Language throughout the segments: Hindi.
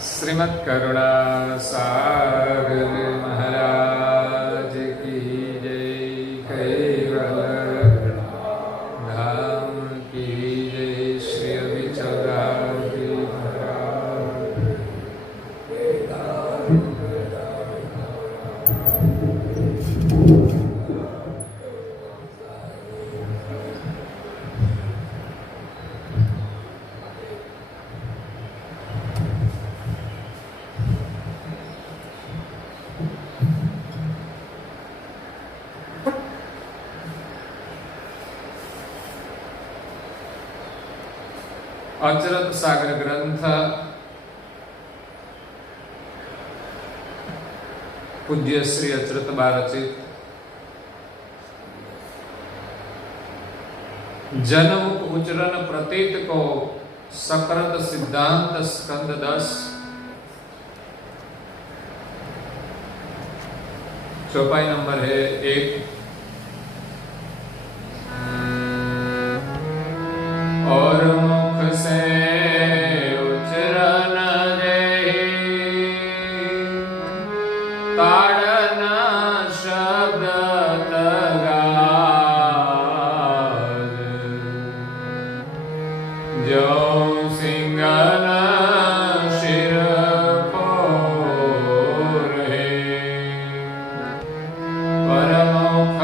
श्रीमद् करुणा सागर महाराज की जय। कैवल धाम की जय। श्री अभिचौराजी महाराज। अचरत सागर ग्रंथ पूज्य श्री अचरत बा रचित जनमुख उच्चरण प्रतीत को सकृत सिद्धांत स्कंद 10 चौपाई नंबर है 1। और मुख से उच्चरण जय ताड़न शब्द तगाज जो सिंगल शिर फोर है परमुख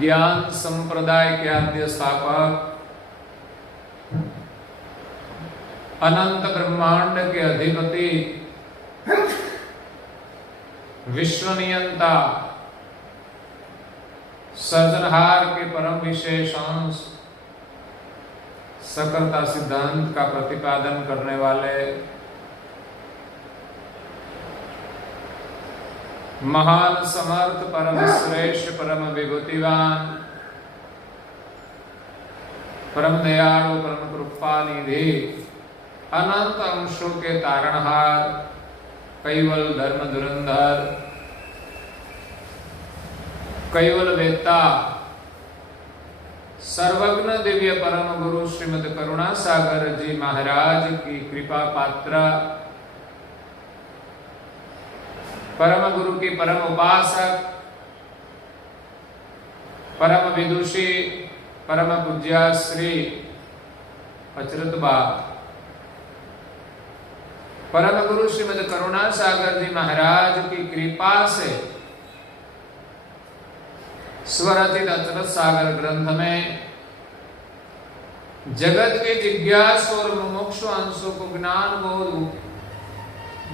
ज्ञान संप्रदाय के आद्य स्थापक अनंत ब्रह्मांड के अधिपति विश्वनियंता सर्जनहार के परम विशेष अंश सकलता सिद्धांत का प्रतिपादन करने वाले महान समर्थ परम श्रेष्ठ परम विभूतिवान परम दयालु परम कृपा निधि अनंत अंशों के तारणहार कैवल धर्म धुरंधर कैवल वेत्ता सर्वज्ञ दिव्य परम गुरु श्रीमद करुणा सागर जी महाराज की कृपा पात्र परम गुरु की परम उपासक परम विदुषी परम पूज्य श्री अचरत बा परम गुरु श्रीमद करुणा सागर जी महाराज की कृपा से स्वरचित अचरत सागर ग्रंथ में जगत के जिज्ञासु और मुमुक्षु अंशों को ज्ञान बोध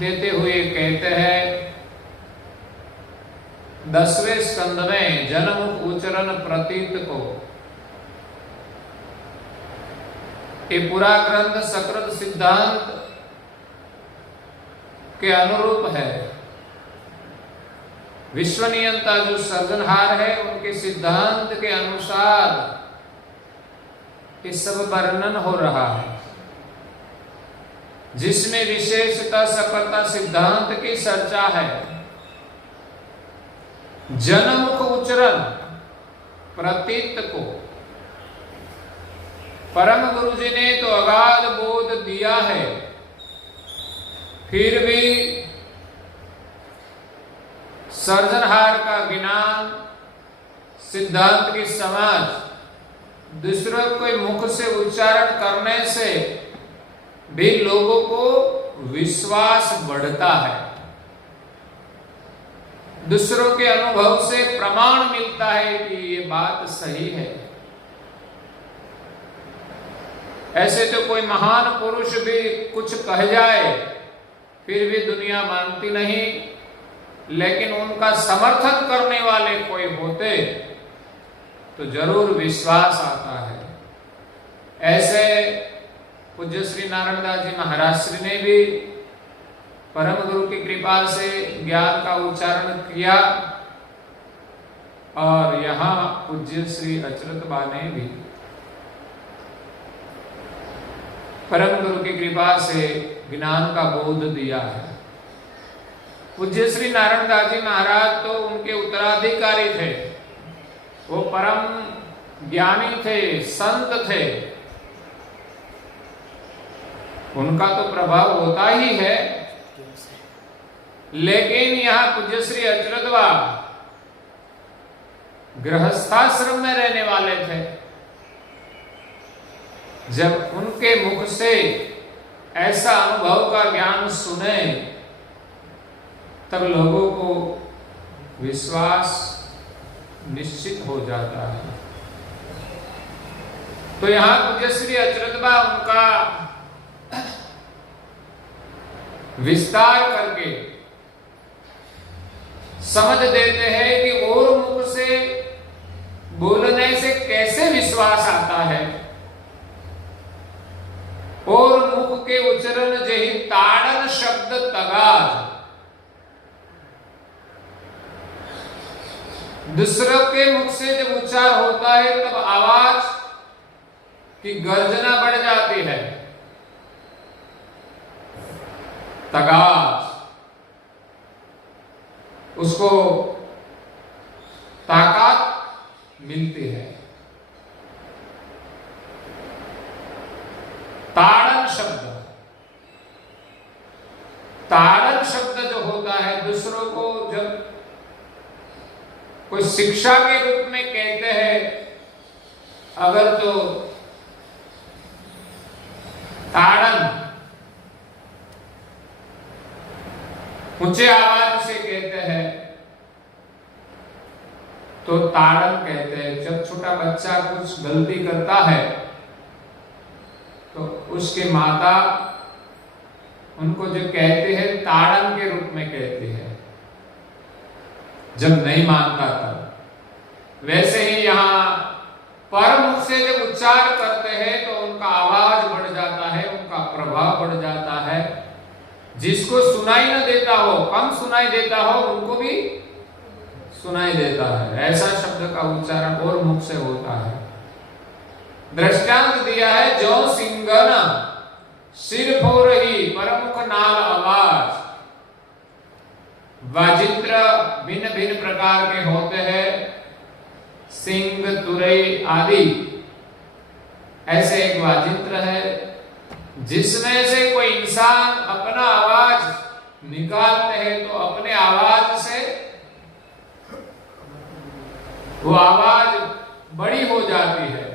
देते हुए कहते हैं 10वें स्कंद में जनमुख उच्चरण प्रतीत को ये पूरा ग्रंथ सकृत सिद्धांत के अनुरूप है। विश्वनियंता जो सर्जनहार है उनके सिद्धांत के अनुसार ये सब वर्णन हो रहा है, जिसमें विशेषता सकलता सिद्धांत की चर्चा है। जनमुख उच्चरण प्रतीत को परम गुरु जी ने तो अगाध बोध दिया है, फिर भी सर्जनहार का ज्ञान सिद्धांत की समझ दूसरों के मुख से उच्चारण करने से भी लोगों को विश्वास बढ़ता है, दूसरों के अनुभव से प्रमाण मिलता है कि ये बात सही है। ऐसे तो कोई महान पुरुष भी कुछ कह जाए फिर भी दुनिया मानती नहीं, लेकिन उनका समर्थन करने वाले कोई होते तो जरूर विश्वास आता है। ऐसे पूज्य श्री नारायण दास जी महाराज श्री ने भी परम गुरु की कृपा से ज्ञान का उच्चारण किया, और यहाँ पूज्य श्री अचरत बा ने भी परम गुरु की कृपा से ज्ञान का बोध दिया है। पूज्य श्री नारायण दास जी महाराज तो उनके उत्तराधिकारी थे, वो परम ज्ञानी थे, संत थे, उनका तो प्रभाव होता ही है। लेकिन यहाँ पूज्य श्री अचरत बा गृहस्थाश्रम में रहने वाले थे। जब उनके मुख से ऐसा अनुभव का ज्ञान सुने तब लोगों को विश्वास निश्चित हो जाता है। तो यहाँ पूज्य श्री अचरत बा उनका विस्तार करके समझ देते हैं कि और मुख से बोलने से कैसे विश्वास आता है, और मुख के उच्चारण जही ताड़न शब्द तगाज। दूसरों के मुख से जब उच्चार होता है तब आवाज की गर्जना बढ़ जाती है, तगाज, उसको ताकत मिलती है। ताड़न शब्द, ताड़न शब्द जो होता है दूसरों को जब कोई शिक्षा के रूप में कहते हैं, अगर तो ताड़न ऊंचे आवाज से कहते हैं तो ताड़न कहते हैं। जब छोटा बच्चा कुछ गलती करता है तो उसके माता उनको जो कहते हैं ताड़न के रूप में कहती है, जब नहीं मानता तब। वैसे ही यहाँ परमुख से जब उच्चार करते हैं तो उनका आवाज बढ़ जाता है, उनका प्रभाव बढ़ जाता है। जिसको सुनाई न देता हो, कम सुनाई देता हो, उनको भी सुनाई देता है। ऐसा शब्द का उच्चारण और मुख से होता है। दृष्टांत दिया है, जो सिंगन सिर फोर ही परमुख नाल आवाज। वाजित्र भिन्न भिन्न प्रकार के होते हैं, सिंह, तुरई आदि। ऐसे एक वाजित्र है जिसमें से कोई इंसान अपना आवाज निकालते हैं तो अपने आवाज से वो आवाज बड़ी हो जाती है।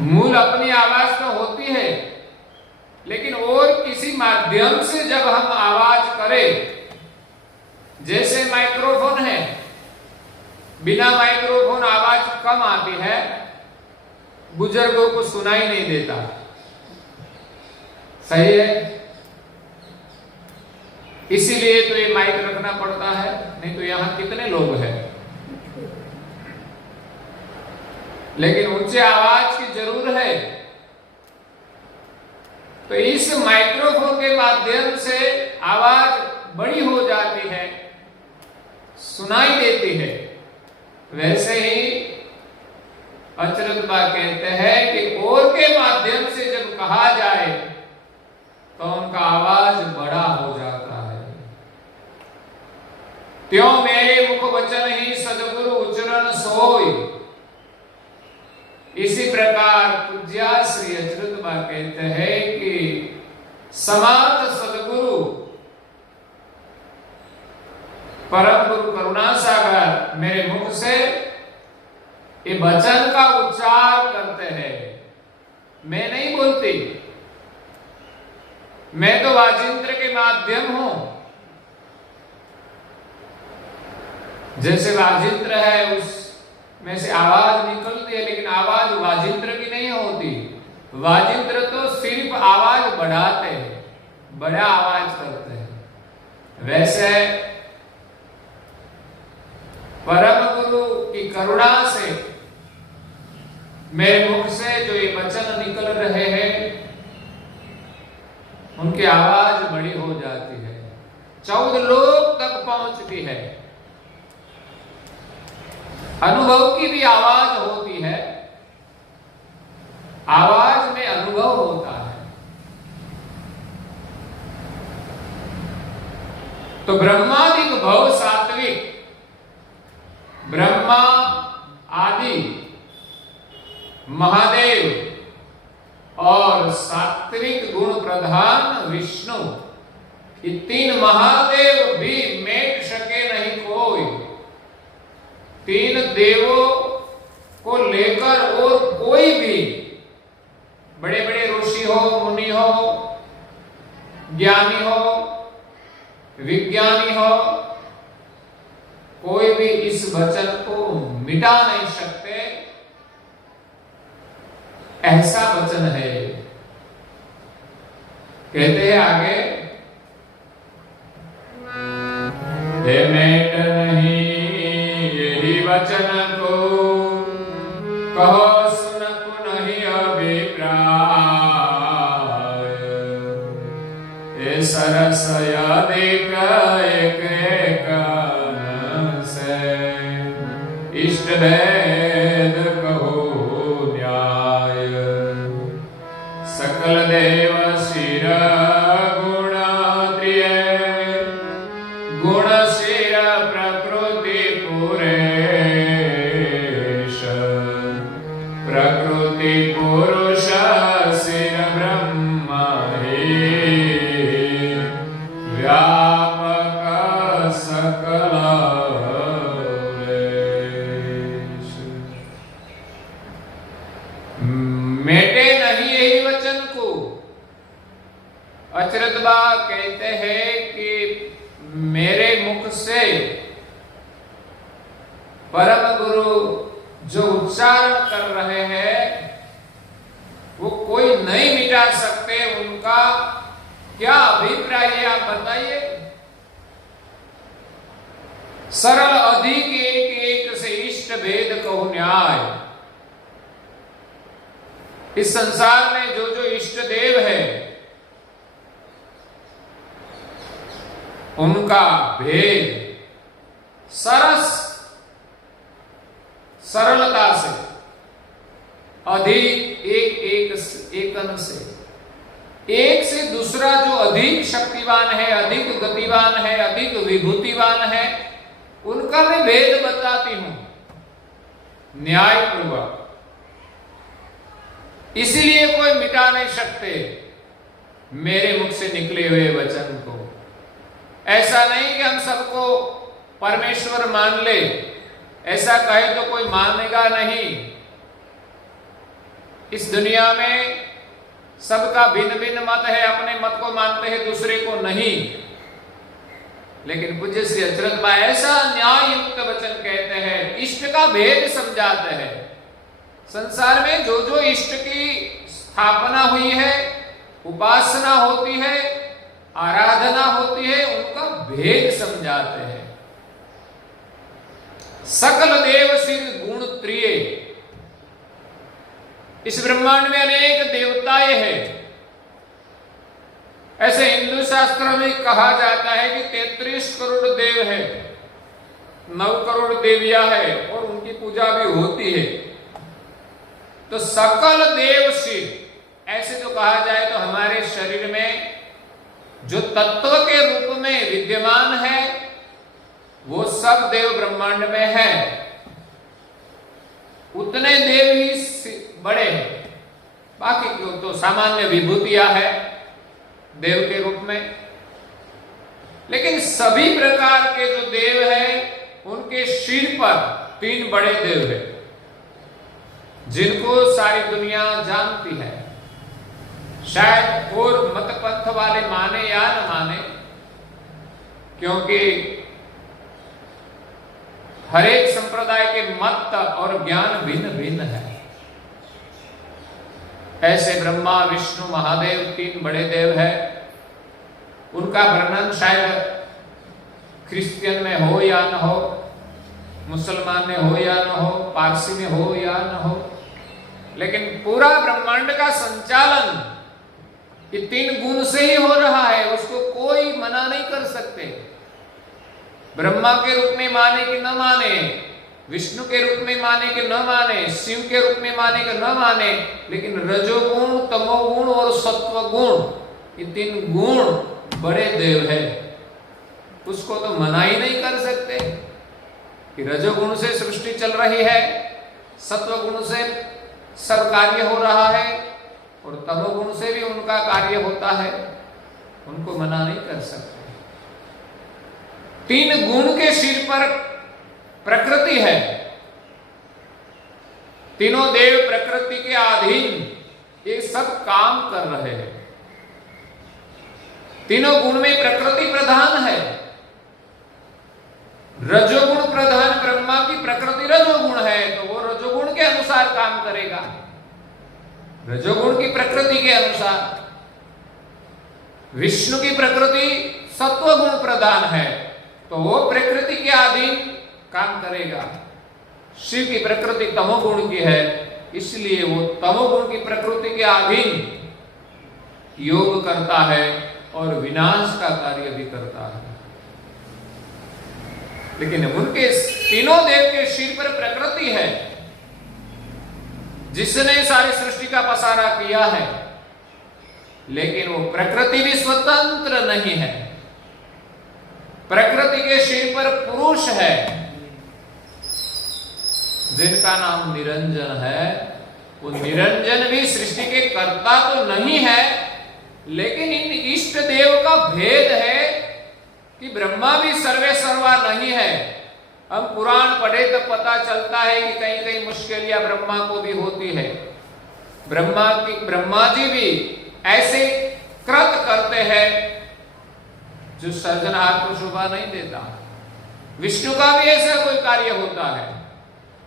मूल अपनी आवाज तो होती है, लेकिन और किसी माध्यम से जब हम आवाज करें, जैसे माइक्रोफोन है, बिना माइक्रोफोन आवाज कम आती है, बुजुर्गों को सुनाई नहीं देता। सही है, इसीलिए तो ये माइक रखना पड़ता है, नहीं तो यहां कितने लोग हैं। लेकिन ऊंचे आवाज की जरूरत है, तो इस माइक्रोफोन के माध्यम से आवाज बड़ी हो जाती है, सुनाई देती है। वैसे ही अचरत बा कहते हैं कि और के माध्यम से जब कहा जाए तो उनका आवाज बड़ा हो जाता है। त्यों मेरे मुख वचन ही सदगुरु उच्चरण सोई। इसी प्रकार पूज्या श्री अचरत बा कहते हैं कि समात सदगुरु परम गुरु करुणा सागर मेरे मुख से ये वचन का उच्चार करते हैं। मैं नहीं बोलती, मैं तो वाजिंत्र के माध्यम हूं। जैसे वाजिंत्र है उसमें से आवाज निकलती है, लेकिन आवाज वाजिंत्र की नहीं होती। वाजिंत्र तो सिर आवाज बढ़ाते हैं, बड़ा आवाज करते हैं। वैसे परम गुरु की करुणा से मेरे मुख से जो ये वचन निकल रहे हैं, उनकी आवाज बड़ी हो जाती है, 14 लोग तक पहुंचती है। अनुभव की भी आवाज होती है, आवाज में अनुभव होता है। तो ब्रह्मादिक भव सात्विक, ब्रह्मा आदि महादेव और सात्विक गुण प्रधान विष्णु, ये 3 महादेव भी मेट सके नहीं कोई। 3 देवों को लेकर और कोई भी बड़े बड़े ऋषि हो, मुनि हो, ज्ञानी हो, विज्ञानी हो, कोई भी इस वचन को मिटा नहीं सकते, ऐसा वचन है। कहते हैं आगे, हे मेट नहीं यही वचन को कहो, सुन पुनहि अभिप्राय, ये सरस अधिक एक से इष्ट भेद कहो न्याय, सकल देव शिर गुण त्रिय, गुण शिर प्रकृति पुरेश, प्रकृति पुरुष शिर ब्रह्म ही, व्यापक सकल मेटे नहीं यही वचन को। अचरतबा कहते हैं कि मेरे मुख से परम गुरु जो उच्चारण कर रहे हैं वो कोई नहीं मिटा सकते। उनका क्या अभिप्राय है आप बताइए। सरल अधिक एक एक से इष्ट भेद कहो न्याय। इस संसार में जो जो इष्ट देव है उनका भेद सरलता से अधिक एकन से एक से दूसरा जो अधिक शक्तिवान है, अधिक गतिवान है, अधिक विभूतिवान है, उनका मैं भेद बताती हूं न्यायपूर्वक। इसीलिए कोई मिटा नहीं सकते मेरे मुख से निकले हुए वचन को। ऐसा नहीं कि हम सबको परमेश्वर मान ले, ऐसा कहे तो कोई मानेगा नहीं। इस दुनिया में सबका भिन्न भिन्न मत है, अपने मत को मानते हैं, दूसरे को नहीं। लेकिन पूज्य श्री अचरत भाई ऐसा न्याय युक्त वचन कहते हैं, इष्ट का भेद समझाते हैं। संसार में जो जो इष्ट की स्थापना हुई है, उपासना होती है, आराधना होती है, उनका भेद समझाते हैं। सकल देव सिर गुण त्रिय। इस ब्रह्मांड में अनेक देवताएं हैं। ऐसे हिंदू शास्त्र में कहा जाता है कि 33 करोड़ देव है, 9 करोड़ देवियां है और उनकी पूजा भी होती है। तो सकल देव शिव, ऐसे जो कहा जाए तो हमारे शरीर में जो तत्व के रूप में विद्यमान है वो सब देव ब्रह्मांड में है। उतने देव ही बड़े हैं, बाकी तो सामान्य विभूतियां है देव के रूप में। लेकिन सभी प्रकार के जो देव हैं उनके सिर पर 3 बड़े देव हैं जिनको सारी दुनिया जानती है। शायद और मत पंथ वाले माने या न माने, क्योंकि हर एक संप्रदाय के मत और ज्ञान भिन्न भिन्न है। ऐसे ब्रह्मा विष्णु महादेव 3 बड़े देव है। उनका वर्णन शायद क्रिश्चियन में हो या न हो, मुसलमान में हो या न हो, पारसी में हो या न हो, लेकिन पूरा ब्रह्मांड का संचालन ये 3 गुण से ही हो रहा है। उसको कोई मना नहीं कर सकते। ब्रह्मा के रूप में माने कि न माने, विष्णु के रूप में माने कि न माने, शिव के रूप में माने कि न माने, लेकिन रजोगुण, तमोगुण और सत्वगुण ये 3 गुण बड़े देव है। उसको तो मना ही नहीं कर सकते कि रजोगुण से सृष्टि चल रही है, सत्वगुण से सब कार्य हो रहा है और तमोगुण से भी उनका कार्य होता है। उनको मना नहीं कर सकते। 3 गुण के सिर पर प्रकृति है। तीनों देव प्रकृति के अधीन ये सब काम कर रहे हैं। तीनों गुण में प्रकृति प्रधान है। रजोगुण प्रधान ब्रह्मा की प्रकृति रजोगुण है, तो वो रजोगुण के अनुसार काम करेगा, रजोगुण की प्रकृति के अनुसार। विष्णु की प्रकृति सत्वगुण प्रधान है, तो वो प्रकृति के अधीन काम करेगा। शिव की प्रकृति तमोगुण की है, इसलिए वो तमोगुण की प्रकृति के अधीन योग करता है और विनाश का कार्य भी करता है। लेकिन उनके तीनों देव के सिर पर प्रकृति है, जिसने सारी सृष्टि का पसारा किया है, लेकिन वो प्रकृति भी स्वतंत्र नहीं है। प्रकृति के सिर पर पुरुष है, जिनका नाम निरंजन है। वो निरंजन भी सृष्टि के कर्ता तो नहीं है, लेकिन इन इष्ट देव का भेद है कि ब्रह्मा भी सर्वे सर्वा नहीं है। हम पुराण पढ़े तो पता चलता है कि कहीं कहीं मुश्किलियां ब्रह्मा को भी होती है। ब्रह्मा जी भी ऐसे कृत करते हैं जो सर्जनहार को शोभा नहीं देता। विष्णु का भी ऐसा कोई कार्य होता है।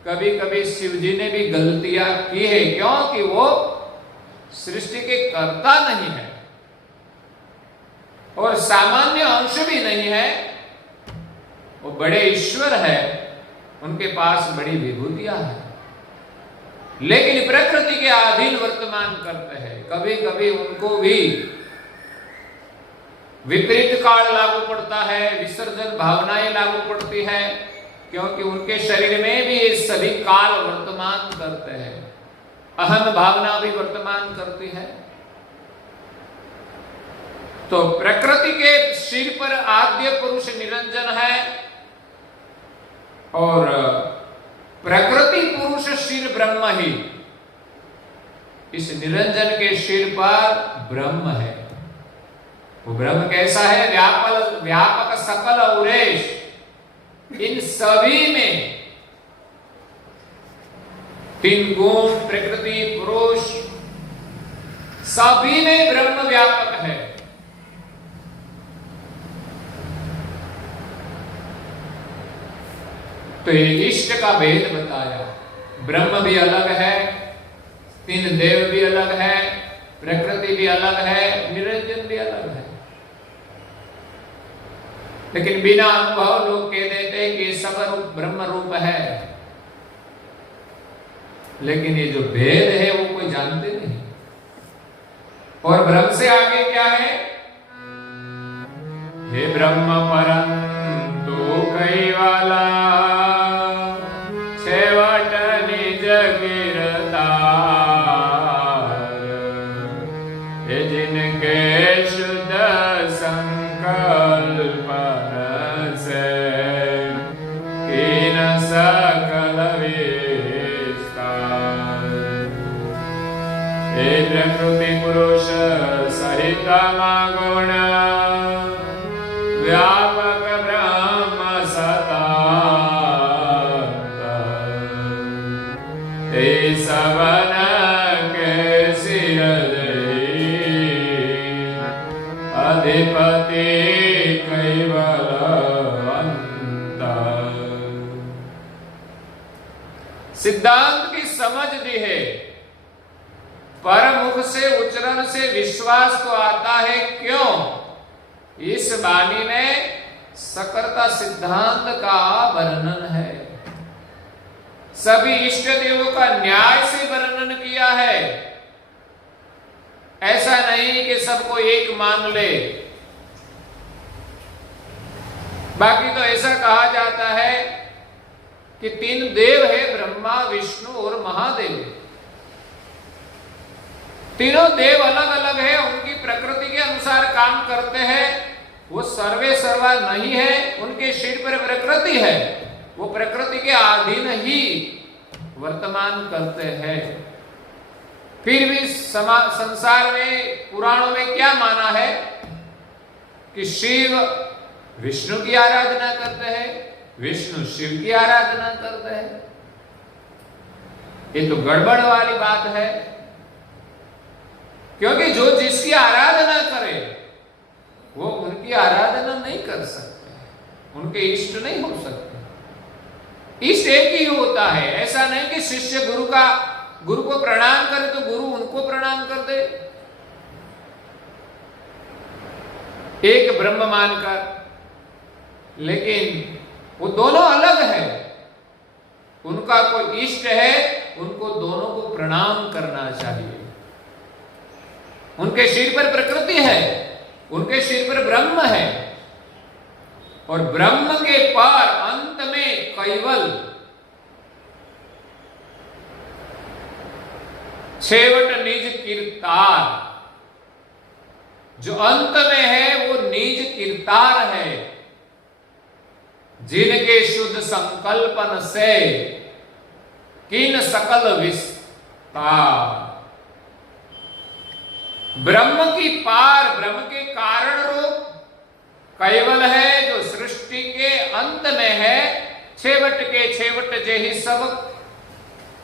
कभी कभी शिव जी ने भी गलतियां की है, क्योंकि वो सृष्टि के कर्ता नहीं है और सामान्य अंश भी नहीं है। वो बड़े ईश्वर है, उनके पास बड़ी विभूतियां हैं, लेकिन प्रकृति के अधीन वर्तमान करते हैं। कभी कभी उनको भी विपरीत काल लागू पड़ता है, विसर्जन भावनाएं लागू पड़ती है, क्योंकि उनके शरीर में भी ये सभी काल वर्तमान करते हैं। अहम भावना भी वर्तमान करती है। तो प्रकृति के सिर पर आद्य पुरुष निरंजन है और प्रकृति पुरुष सिर ब्रह्म ही। इस निरंजन के सिर पर ब्रह्म है। वो ब्रह्म कैसा है? व्यापक सकल औरेश। इन सभी में 3 गुण, प्रकृति, पुरुष, सभी में ब्रह्म व्यापक है। तो ये इष्ट का भेद बताया। ब्रह्म भी अलग है, 3 देव भी अलग है, प्रकृति भी अलग है, निरंजन भी अलग है। लेकिन बिना अनुभव लोग कह देते हैं कि सब रूप ब्रह्म रूप है, लेकिन ये जो भेद है वो कोई जानते नहीं। और ब्रह्म से आगे क्या है? हे ब्रह्म परम तू कैवाला, छेवट निज गिरधार, हे जिनके शुद्ध संकल्प से कीन सकल विस्तार, हे प्रकृति पुरुष सहित गुण व्यापक ब्रह्म सता, ते सबन के सिर अधिपति सिद्धांत की समझ दी है पर मुख से उच्चारण से विश्वास तो आता है। क्यों? इस वाणी में सकर्ता सिद्धांत का वर्णन है, सभी इष्ट देवों का न्याय से वर्णन किया है। ऐसा नहीं कि सबको एक मान ले। बाकी तो ऐसा कहा जाता है कि 3 देव है, ब्रह्मा विष्णु और महादेव। तीनों देव अलग अलग है, उनकी प्रकृति के अनुसार काम करते हैं। वो सर्वे सर्वा नहीं है, उनके शरीर पर प्रकृति है, वो प्रकृति के अधीन ही वर्तमान करते हैं। फिर भी संसार में, पुराणों में क्या माना है कि शिव विष्णु की आराधना करते हैं, विष्णु शिव की आराधना करते हैं। ये तो गड़बड़ वाली बात है, क्योंकि जो जिसकी आराधना करे वो उनकी आराधना नहीं कर सकते, उनके इष्ट नहीं हो सकते। इष्ट एक ही होता है। ऐसा नहीं कि शिष्य गुरु को प्रणाम करे तो गुरु उनको प्रणाम कर दे, एक ब्रह्म मानकर। लेकिन वो दोनों अलग है। उनका कोई इष्ट है, उनको दोनों को प्रणाम करना चाहिए। उनके शरीर पर प्रकृति है, उनके शरीर पर ब्रह्म है, और ब्रह्म के पार अंत में कैवल छेवट निज कीर्तार, जो अंत में है वो निज कीर्तार है, जिनके शुद्ध संकल्पन से किन सकल विस्तार। ब्रह्म की पार, ब्रह्म के कारण रूप कैवल है, जो सृष्टि के अंत में है। छेवट के छेवट जेहि सब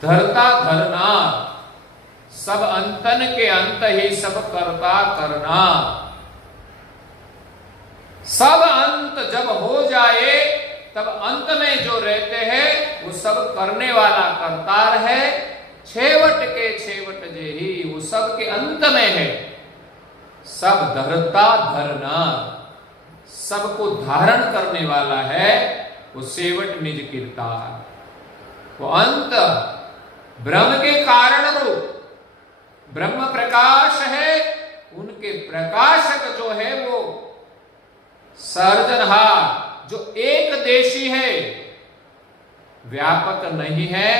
धरता धरना, सब अंतन के अंत ही सब करता करना। सब अंत जब हो जाए तब अंत में जो रहते हैं वो सब करने वाला करतार है। छेवट के छेवट जेहि, वो सब के अंत में है। सब धरता धरना, सबको धारण करने वाला है वो सेवट निज कीर्तार। वो अंत ब्रह्म के कारण रूप ब्रह्म प्रकाश है, उनके प्रकाशक जो है वो सर्जनहार, जो एक देशी है, व्यापक नहीं है।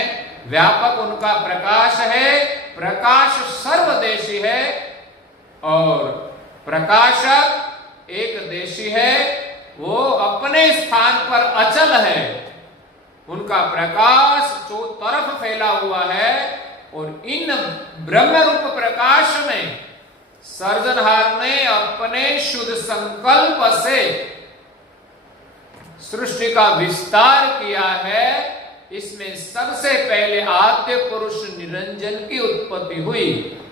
व्यापक उनका प्रकाश है, प्रकाश सर्वदेशी है, और प्रकाशक एक देशी है, वो अपने स्थान पर अचल है। उनका प्रकाश जो तरफ फैला हुआ है, और इन ब्रह्म रूप प्रकाश में सर्जनहार ने अपने शुद्ध संकल्प से सृष्टि का विस्तार किया है। इसमें सबसे पहले आद्य पुरुष निरंजन की उत्पत्ति हुई,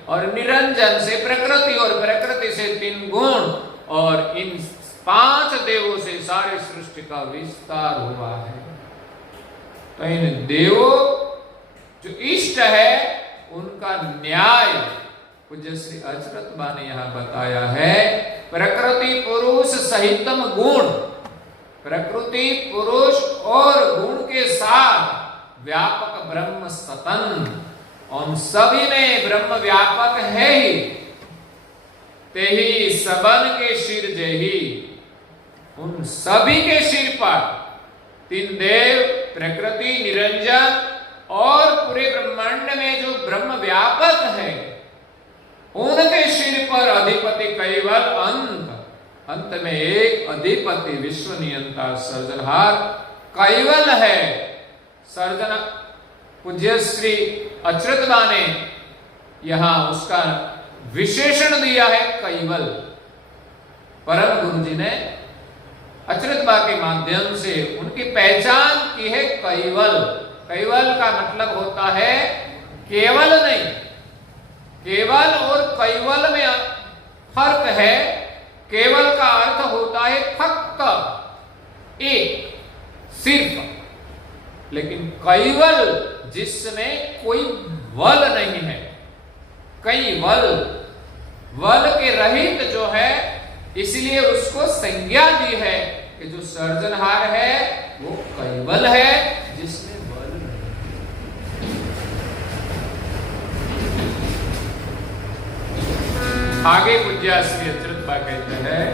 और निरंजन से प्रकृति, और प्रकृति से 3 गुण, और इन 5 देवों से सारी सृष्टि का विस्तार हुआ है। तो इन देवों जो इष्ट है उनका न्याय पूज्य श्री अचरत बा ने यहां बताया है। प्रकृति पुरुष सहितम गुण, प्रकृति पुरुष और गुण के साथ व्यापक ब्रह्म सतन, उन सभी में ब्रह्म व्यापक है ही। तेहि सबन के शिर जेहि, उन सभी के सिर पर 3 देव, प्रकृति, निरंजन और पूरे ब्रह्मांड में जो ब्रह्म व्यापक है, उनके सिर पर अधिपति कैवल अंत में एक अधिपति विश्व नियंता सर्जनहार कैवल है। सर्जन पूज्य श्री अचरत बा ने यहां उसका विशेषण दिया है कैवल। परम गुरु जी ने अचरत बा के माध्यम से उनकी पहचान की है कैवल। कैवल का मतलब होता है केवल नहीं, केवल और कैवल में फर्क है। केवल का अर्थ होता है फक्त, एक, सिर्फ। लेकिन कैवल जिसमें कोई वल नहीं है, वल के रहित जो है, इसलिए उसको संज्ञा दी है कि जो सर्जनहार है वो कैवल है, जिसमें वल नहीं। आगे पूज्य श्री अच्युत बा कहते हैं,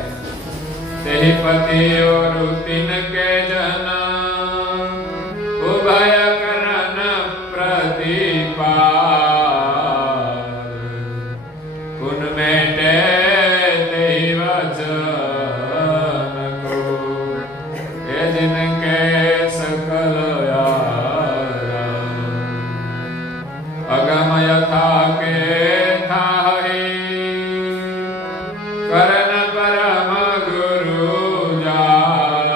तेहि पति और तिनके जना उभय करन प्रतिपाल, पुन मेटे तेहि वचन को, ये जिनके सकल यारा, अगम यथा के थाहि करन परम गुरु जान,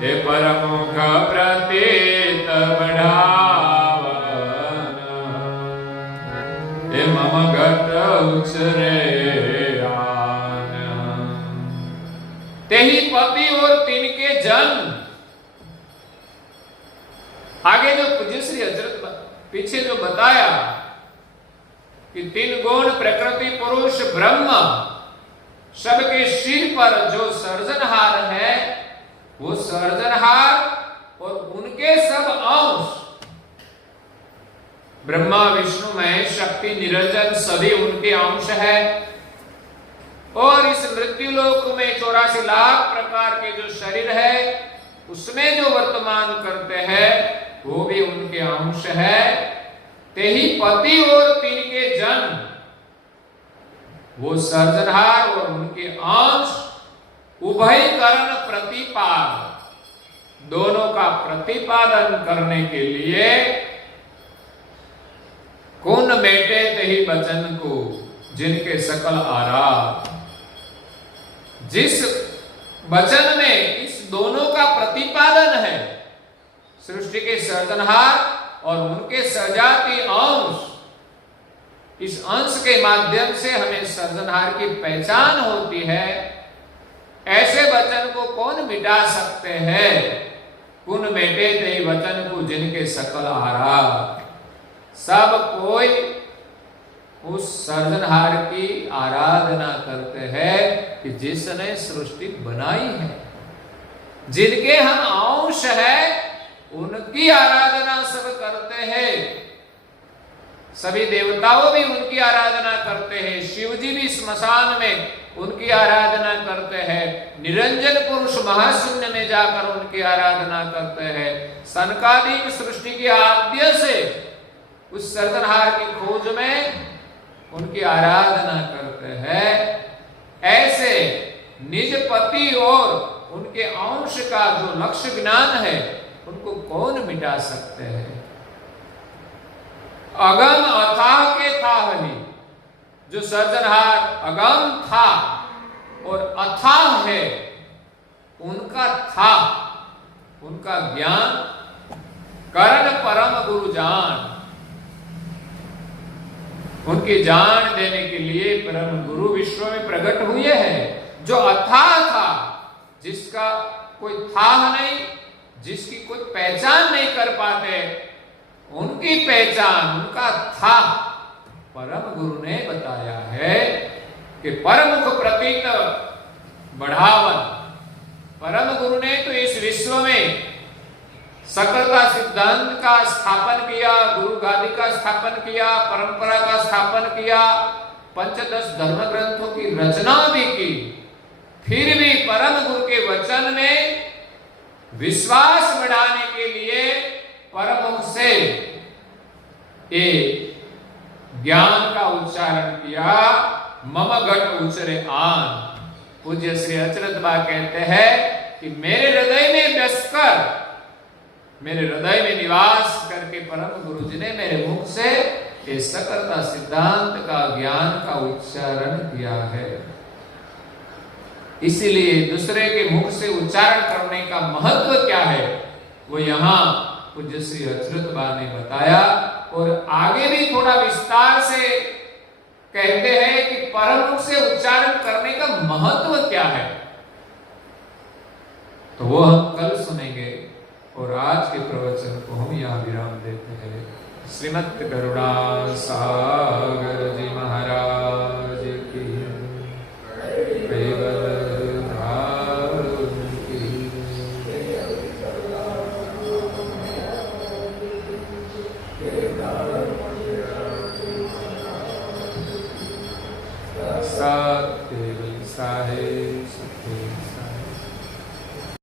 हे परमुख प्रतीत बढ़ावन, हे मम गत उचरे आन। तेहि पति और तिनके जन। आगे जो पूज्य श्री अच्युत पीछे जो बताया कि 3 गुण प्रकृति पुरुष ब्रह्म सबके सिर पर जो सर्जनहार है, वो सर्जनहार और उनके सब अंश ब्रह्मा विष्णु महेश शक्ति निरंजन सभी उनके अंश है। और इस मृत्यु लोक में 84 लाख प्रकार के जो शरीर है, उसमें जो वर्तमान करते हैं वो भी उनके अंश है। तेहि पति और तिनके जन, वो सर्जनहार और उनके अंश उभय करण प्रतिपाद, दोनों का प्रतिपादन करने के लिए कौन मेटे तेहि वचन को, जिनके सकल आराध। जिस वचन में इस दोनों का प्रतिपादन है, सृष्टि के सर्जनहार और उनके सजाती अंश, इस अंश के माध्यम से हमें सर्जनहार की पहचान होती है। ऐसे वचन को कौन मिटा सकते हैं? पुन मेटे तेहि वचन को, जिनके सकल आराध। सब कोई उस सर्जनहार की आराधना करते हैं कि जिसने सृष्टि बनाई है। जिनके हम अंश है उनकी आराधना सब करते हैं। सभी देवताओं भी उनकी आराधना करते हैं। शिव जी भी स्मशान में उनकी आराधना करते हैं। निरंजन पुरुष महाशून्य में जाकर उनकी आराधना करते हैं। सनकादिक सृष्टि के आद्य से उस सर्जनहार की खोज में उनकी आराधना करते हैं। ऐसे निज पति और उनके अंश का जो लक्ष्य ज्ञान है, उनको कौन मिटा सकते हैं? अगम अथाह के था ही, जो सर्जनहार अगम था और अथाह है, उनका था, उनका ज्ञान करण परम गुरु जान, उनकी जान देने के लिए परम गुरु विश्व में प्रकट हुए हैं। जो अथाह था, जिसका कोई था नहीं, जिसकी कोई पहचान नहीं कर पाते, उनकी पहचान, उनका था परम गुरु ने बताया है कि परमुख प्रतीत बढ़ावन। परम गुरु ने तो इस विश्व में सकलता सिद्धांत का स्थापन किया, गुरु गादी का स्थापन किया, परंपरा का स्थापन किया, पंचदश धर्म ग्रंथों की रचना भी की। फिर भी परम गुरु के वचन में विश्वास बढ़ाने के लिए परमुख से एक ज्ञान का उच्चारण किया, मम घट उचरे आन। पूज्य श्री अच्युत बा कहते हैं कि मेरे हृदय में बसकर, मेरे हृदय में निवास करके परम गुरु जी ने मेरे मुख से इस सकलता सिद्धांत का ज्ञान का उच्चारण किया है। इसीलिए दूसरे के मुख से उच्चारण करने का महत्व क्या है, वो यहाँ पूज्य श्री अच्युत बा ने बताया। और आगे भी थोड़ा विस्तार से कहते हैं कि परम मुख से उच्चारण करने का महत्व क्या है, तो वो हम कल सुनेंगे। और आज के प्रवचन को हम यहाँ विराम देते हैं। श्रीमद् गरुड़ा सागर जी महाराज की, केवल धाम की। सत केवल साहेब